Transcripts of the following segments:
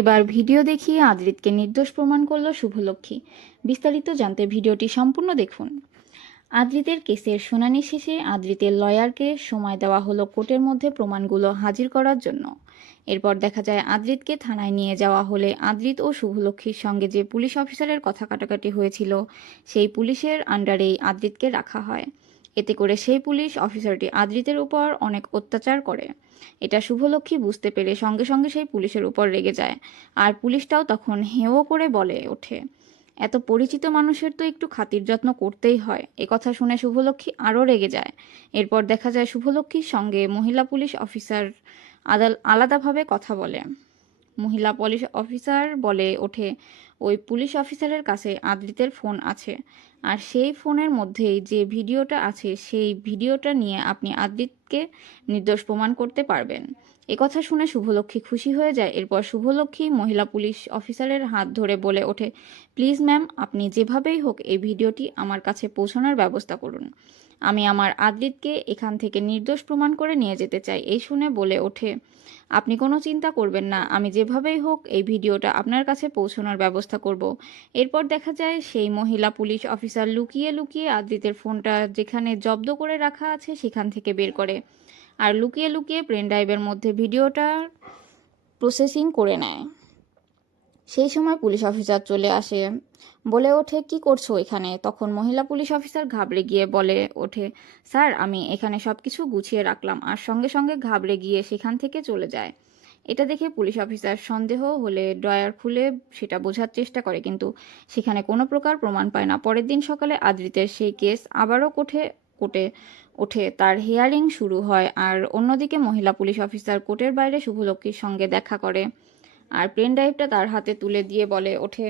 এবার ভিডিও দেখিয়ে আদ্রিতকে নির্দোষ প্রমাণ করল শুভলক্ষ্মী। বিস্তারিত জানতে ভিডিওটি সম্পূর্ণ দেখুন। আদ্রিতের কেসের শুনানি শেষে আদ্রিতের লয়ারকে সময় দেওয়া হলো কোর্টের মধ্যে প্রমাণগুলো হাজির করার জন্য। এরপর দেখা যায় আদ্রিতকে থানায় নিয়ে যাওয়া হলে আদ্রিত ও শুভলক্ষ্মীর সঙ্গে যে পুলিশ অফিসারের কথা কাটাকাটি হয়েছিল, সেই পুলিশের আন্ডারেই আদ্রিতকে রাখা হয়। এতে করে সেই পুলিশ অফিসারটি আদ্রিতের উপর অনেক অত্যাচার করে। এটা শুভলক্ষ্মী বুঝতে পেরে সঙ্গে সঙ্গে সেই পুলিশের উপর রেগে যায় আর পুলিশটাও তখন হেও করে বলে ওঠে। এত পরিচিত মানুষের তো একটু খাতির যত্ন করতেই হয়। এ কথা শুনে শুভলক্ষ্মী আরও রেগে যায়। এরপর দেখা যায় শুভলক্ষ্মীর সঙ্গে মহিলা পুলিশ অফিসার আদাল, আলাদাভাবে কথা বলে। মহিলা পুলিশ অফিসার বলে ওঠে ওই পুলিশ অফিসারের কাছে আদ্রিতের ফোন আছে। আর সেই ফোনের মধ্যেই যে ভিডিওটা আছে, সেই ভিডিওটা নিয়ে আপনি আদ্রিতকে নির্দোষ প্রমাণ করতে পারবেন। একথা শুনে শুভলক্ষ্মী খুশি হয়ে যায়। এরপর শুভলক্ষ্মী মহিলা পুলিশ অফিসারের হাত ধরে বলে ওঠে, প্লিজ ম্যাম, আপনি যেভাবেই হোক এই ভিডিওটি আমার কাছে পৌঁছানোর ব্যবস্থা করুন। আমি আমার আদ্রিতকে এখান থেকে নির্দোষ প্রমাণ করে নিয়ে যেতে চাই। এই শুনে বলে ওঠে, আপনি কোনো চিন্তা করবেন না। আমি যেভাবেই হোক এই ভিডিওটা আপনার কাছে পৌঁছানোর ব্যবস্থা করব। এরপর দেখা যায় সেই মহিলা পুলিশ অফিসার লুকিয়ে লুকিয়ে আদ্রিতের ফোনটা যেখানে জব্দ করে রাখা আছে সেখান থেকে বের করে আর লুকিয়ে লুকিয়ে পেন ড্রাইভের মধ্যে ভিডিওটা প্রসেসিং করে নেয়। সেই সময় পুলিশ অফিসার চলে আসে, বলে ওঠে, কি করছ এখানে? তখন মহিলা পুলিশ অফিসার ঘাবড়ে গিয়ে বলে ওঠে, স্যার, আমি এখানে সব কিছু গুছিয়ে রাখলাম। আর সঙ্গে সঙ্গে ঘাবড়ে গিয়ে সেখান থেকে চলে যায়। এটা দেখে পুলিশ অফিসার সন্দেহ হলে ড্রয়ার খুলে সেটা বোঝার চেষ্টা করে, কিন্তু সেখানে কোনো প্রকার প্রমাণ পায় না। পরের দিন সকালে আদৃতের সেই কেস আবারও কোর্টে কোর্টে ওঠে। তার হিয়ারিং শুরু হয় আর অন্যদিকে মহিলা পুলিশ অফিসার কোর্টের বাইরে শুভলক্ষ্মীর সঙ্গে দেখা করে আর পেন ড্রাইভটা তার হাতে তুলে দিয়ে বলে ওঠে,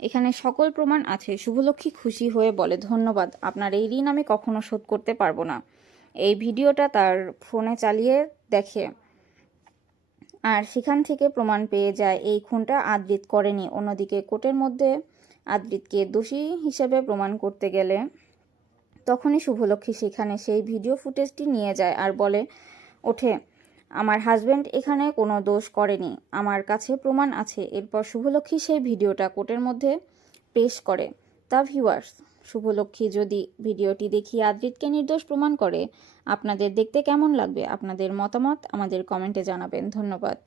এখানে সকল প্রমাণ আছে শুভলক্ষ্মী খুশি হয়ে বলে, ধন্যবাদ। আপনার এই ঋণ আমি কখনো শোধ করতে পারব না এই ভিডিওটা তার ফোনে চালিয়ে দেখে আর সেখান থেকে প্রমাণ পেয়ে যায়, এই খুনটা আদ্রিত করেনি। অন্যদিকে কোর্টের মধ্যে আদ্রিতকে দোষী হিসেবে প্রমাণ করতে গেলে তখনই শুভলক্ষ্মী সেখানে সেই ভিডিও ফুটেজটি নিয়ে যায় আর বলে, ওঠে, আমার হাজব্যান্ড এখানে কোনো দোষ করেনি, আমার কাছে প্রমাণ আছে। এরপর শুভলক্ষ্মী সেই ভিডিওটা কোর্টের মধ্যে পেশ করে। তা ভিউয়ার্স শুভলক্ষ্মী যদি ভিডিওটি দেখি আদৃতকে নির্দোষ প্রমাণ করে, আপনাদের দেখতে কেমন লাগবে? আপনাদের মতামত আমাদের কমেন্টে জানাবেন। ধন্যবাদ।